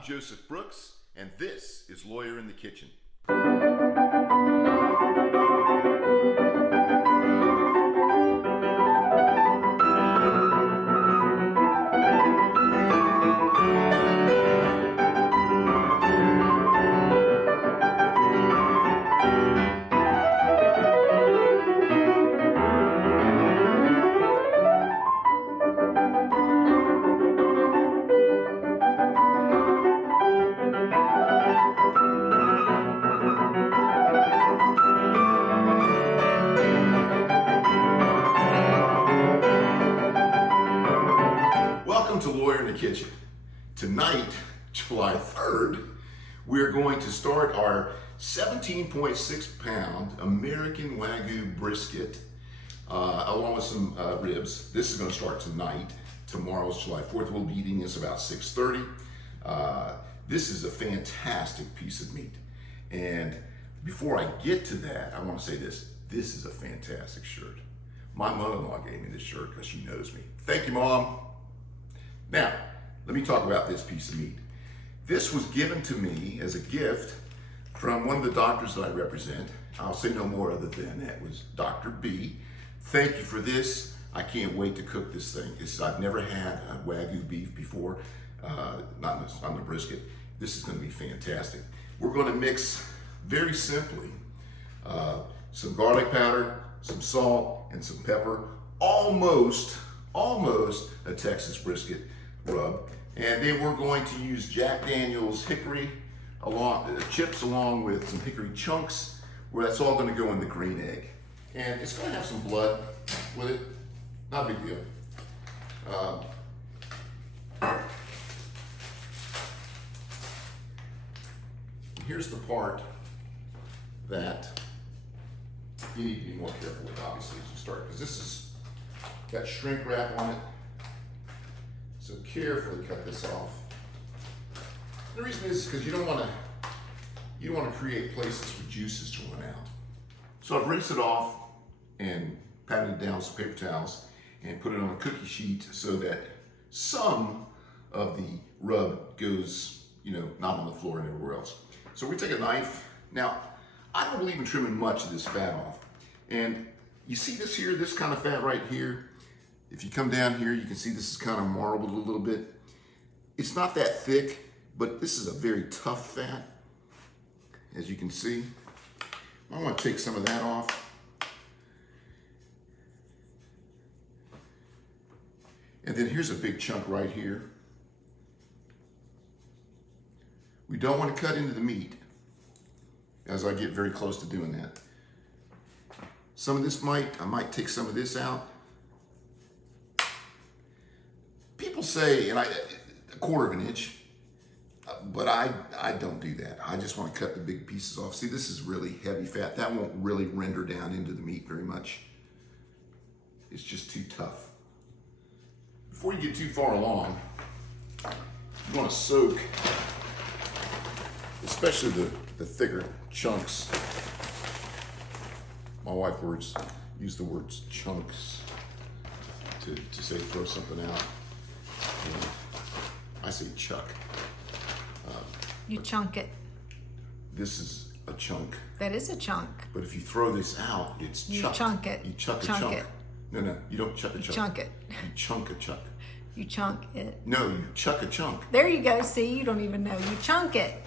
I'm Joseph Brooks, and this is Lawyer in the Kitchen. Welcome to Lawyer in the Kitchen. Tonight, July 3rd, we're going to start our 17.6 pound American Wagyu brisket along with some ribs. This is going to start tonight. Tomorrow's July 4th. We'll be eating this about 6:30. This is a fantastic piece of meat. And before I get to that, I want to say this. This is a fantastic shirt. My mother-in-law gave me this shirt because she knows me. Thank you, Mom. Now, let me talk about this piece of meat. This was given to me as a gift from one of the doctors that I represent. I'll say no more other than that was Dr. B. Thank you for this. I can't wait to cook this thing. I've never had a Wagyu beef before, not on the brisket. This is going to be fantastic. We're going to mix very simply some garlic powder, some salt, and some pepper. Almost a Texas brisket rub. And then we're going to use Jack Daniel's hickory chips along with some hickory chunks, where that's all going to go in the green egg. And it's going to have some blood with it. Not a big deal. Here's the part that you need to be more careful with, obviously, as you start, because this is got shrink wrap on it. So carefully cut this off. The reason is because you don't want to create places for juices to run out. So I've rinsed it off and patted it down with some paper towels and put it on a cookie sheet so that some of the rub goes, not on the floor and everywhere else. So we take a knife. Now, I don't believe in trimming much of this fat off. And you see this here, this kind of fat right here. If you come down here, you can see this is kind of marbled a little bit. It's not that thick, but this is a very tough fat, as you can see. I want to take some of that off. And then here's a big chunk right here. We don't want to cut into the meat, as I get very close to doing that. Some of this I might take some of this out. People say, a quarter of an inch, but I don't do that. I just want to cut the big pieces off. See, this is really heavy fat. That won't really render down into the meat very much. It's just too tough. Before you get too far along, you want to soak, especially the thicker chunks. My wife use the words chunks to say throw something out. I say chuck. You chunk it. This is a chunk. That is a chunk. But if you throw this out, it's chuck. You chunk it. You chuck a chunk chunk. It. No, you don't chuck a You chunk. chunk it. You chunk a chunk. You chunk it. No, you chuck a chunk. There you go. See, you don't even know. You chunk it.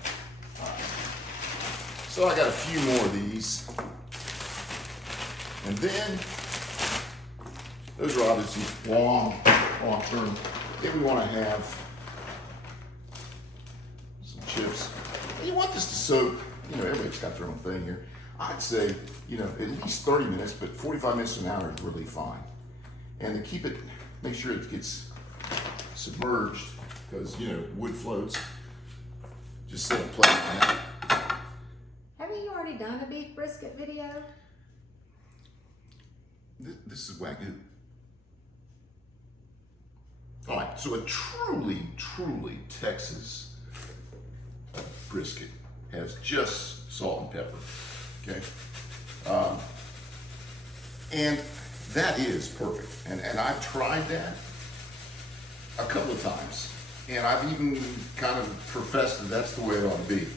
So I got a few more of these. And then, those are obviously long term. Then we want to have some chips. And you want this to soak, everybody's got their own thing here. I'd say, at least 30 minutes, but 45 minutes to an hour is really fine. And to keep it, make sure it gets submerged, because, wood floats. Just set a plate on that. Haven't you already done a beef brisket video? This is Wagyu. All right, so a truly Texas brisket has just salt and pepper, okay? And that is perfect. And I've tried that a couple of times. And I've even kind of professed that that's the way it ought to be.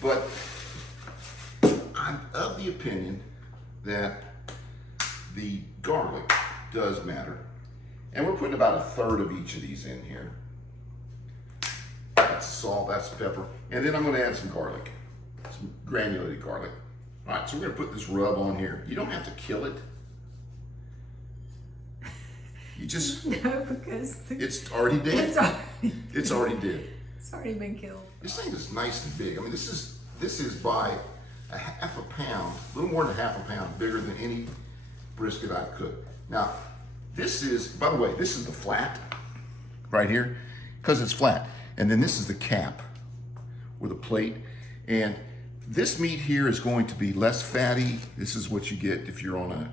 But I'm of the opinion that the garlic does matter. And we're putting about 1/3 of each of these in here. That's salt, that's pepper. And then I'm gonna add some garlic, some granulated garlic. All right, so we're gonna put this rub on here. You don't have to kill it. You just, No, because it's already dead. It's already dead. It's already been killed. This thing is nice and big. I mean, this is by a half a pound, a little more than half a pound, bigger than any brisket I've cooked. Now, this is, by the way, this is the flat right here, because it's flat. And then this is the cap with a plate. And this meat here is going to be less fatty. This is what you get if you're on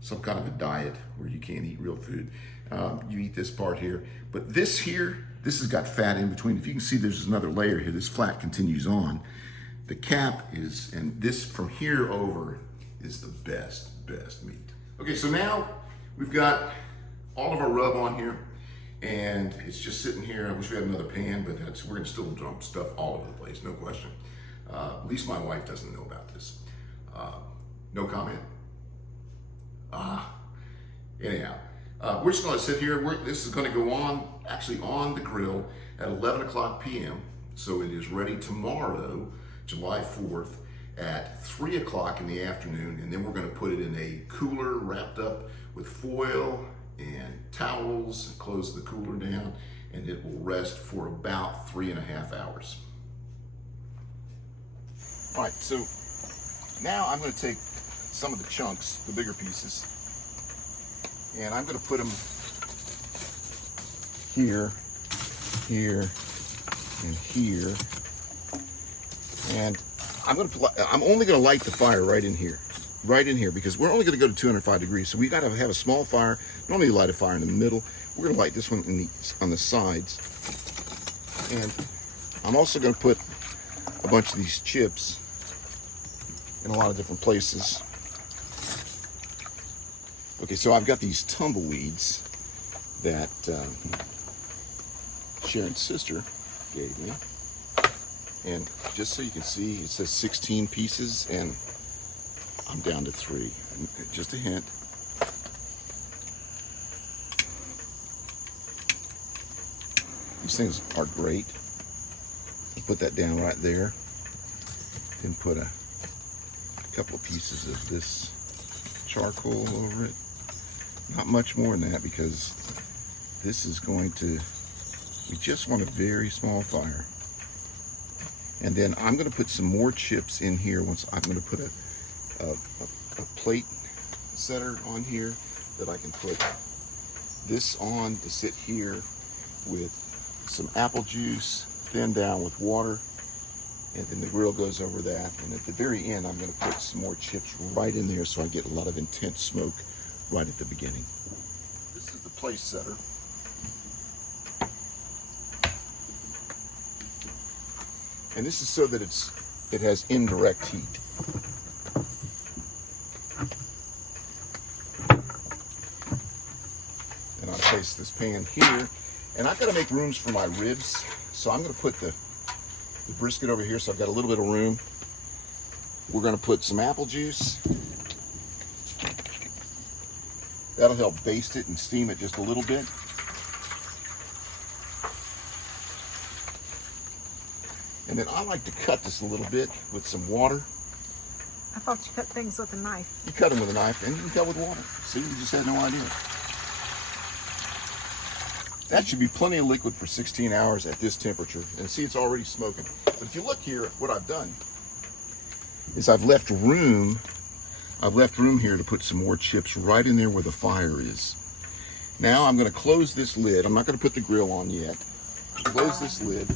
some kind of a diet where you can't eat real food. You eat this part here. But this here, this has got fat in between. If you can see, there's another layer here. This flat continues on. The cap is, and this from here over is the best meat. Okay, so now we've got all of our rub on here, and it's just sitting here. I wish we had another pan, but we're gonna still dump stuff all over the place, no question. At least my wife doesn't know about this. No comment? Anyhow, we're just gonna sit here. This is gonna go on, actually on the grill at 11 o'clock p.m. So it is ready tomorrow, July 4th at 3 o'clock in the afternoon. And then we're gonna put it in a cooler wrapped up with foil and towels and close the cooler down, and it will rest for about 3.5 hours. All right, so now I'm going to take some of the chunks, the bigger pieces, and I'm going to put them here, here, and here. And I'm only going to light the fire right in here, because we're only going to go to 205 degrees. So we got to have a small fire. Normally you light a fire in the middle. We're going to light this one on the sides. And I'm also going to put a bunch of these chips in a lot of different places. Okay, so I've got these tumbleweeds that Sharon's sister gave me. And just so you can see, it says 16 pieces, and I'm down to 3. Just a hint. These things are great. Put that down right there. Then put a couple of pieces of this charcoal over it. Not much more than that, because this is going to, we just want a very small fire. And then I'm going to put some more chips in here. Once I'm going to put a plate setter on here that I can put this on to sit here with some apple juice thinned down with water, and then the grill goes over that. And at the very end, I'm going to put some more chips right in there so I get a lot of intense smoke right at the beginning. This is the place setter. And this is so that it has indirect heat. And I'll place this pan here. And I've got to make rooms for my ribs. So I'm going to put the brisket over here, so I've got a little bit of room. We're going to put some apple juice. That'll help baste it and steam it just a little bit. And then I like to cut this a little bit with some water. I thought you cut things with a knife. You cut them with a knife, and you can cut with water. See, you just had no idea. That should be plenty of liquid for 16 hours at this temperature. And see, it's already smoking. But if you look here, what I've done is I've left room here to put some more chips right in there where the fire is. Now I'm going to close this lid. I'm not going to put the grill on yet. Close this lid.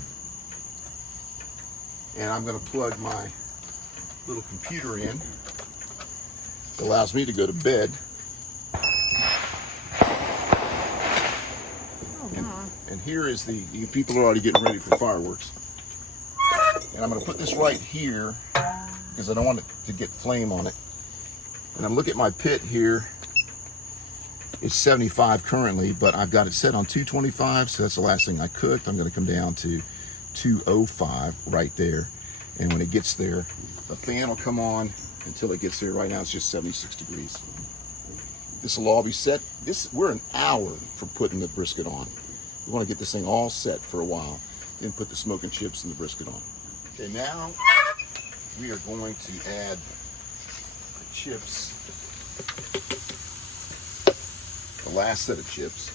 And I'm going to plug my little computer in. It allows me to go to bed. And here is people are already getting ready for fireworks. And I'm going to put this right here because I don't want it to get flame on it. And I'm looking at my pit here. It's 75 currently, but I've got it set on 225, so that's the last thing I cooked. I'm gonna come down to 205 right there. And when it gets there, the fan will come on until it gets there. Right now it's just 76 degrees. This will all be set. We're an hour from putting the brisket on. We want to get this thing all set for a while, then put the smoking chips and the brisket on. Okay, now we are going to add the chips, the last set of chips.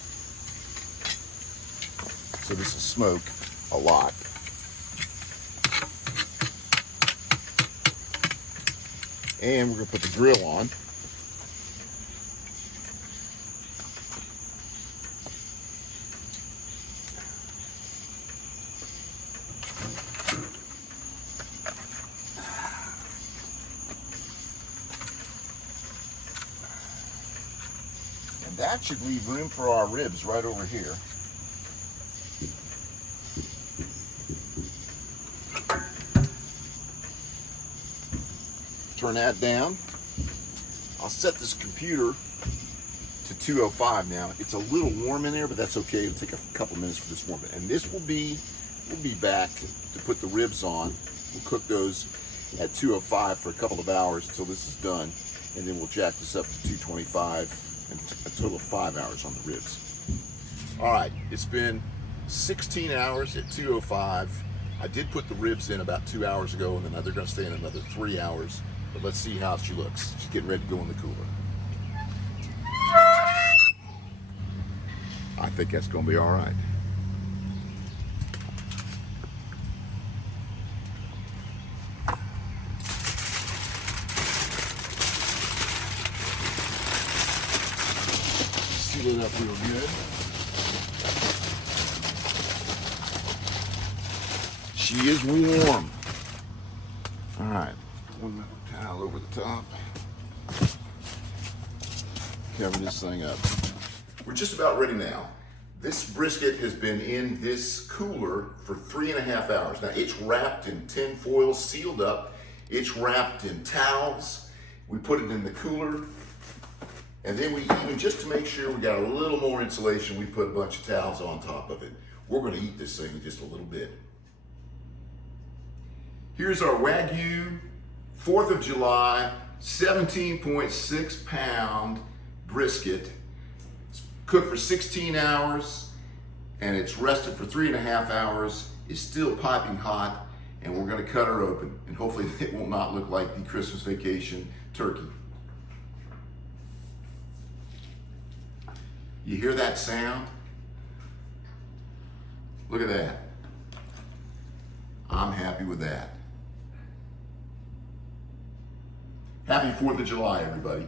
So this will smoke a lot. And we're going to put the grill on. And that should leave room for our ribs right over here. Turn that down. I'll set this computer to 205 now. It's a little warm in there, but that's okay. It'll take a couple minutes for this to warm. And this we'll be back to put the ribs on. We'll cook those at 205 for a couple of hours until this is done, and then we'll jack this up to 225 and a total of 5 hours on the ribs. All right, it's been 16 hours at 205. I did put the ribs in about 2 hours ago, and then they're going to stay in another 3 hours. But let's see how she looks. She's getting ready to go in the cooler. I think that's going to be all right. Seal it up real good. She is warm. All right. One towel over the top. Cover this thing up. We're just about ready now. This brisket has been in this cooler for 3.5 hours. Now it's wrapped in tin foil, sealed up. It's wrapped in towels. We put it in the cooler. And then we even, just to make sure we got a little more insulation, we put a bunch of towels on top of it. We're gonna eat this thing in just a little bit. Here's our Wagyu 4th of July, 17.6 pound brisket. It's cooked for 16 hours and it's rested for 3.5 hours. It's still piping hot, and we're gonna cut her open, and hopefully it will not look like the Christmas vacation turkey. You hear that sound? Look at that. I'm happy with that. Happy 4th of July, everybody.